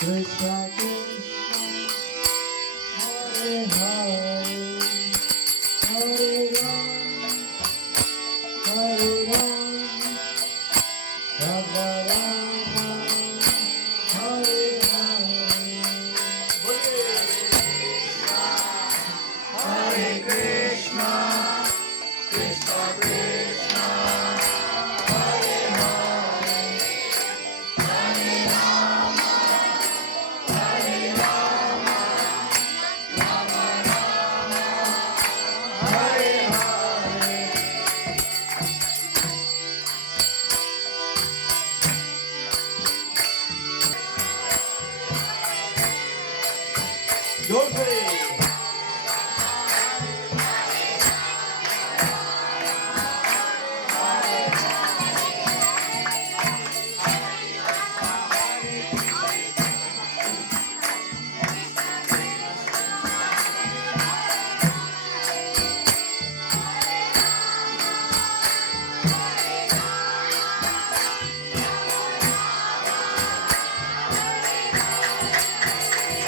Krishna Krishna, Hare Hare, Hare Ram, Hare Ram, Rama Rama, Hare Hare. Hare Krishna, Krishna Krishna, Hare Hare, Hare Rama, Hare Rama, Rama Rama, Hare Hare. जोर से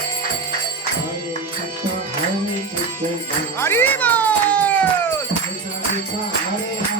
Hare Krishna, Hare Krishna, Arriba! Krishna Krishna, Hare Hare.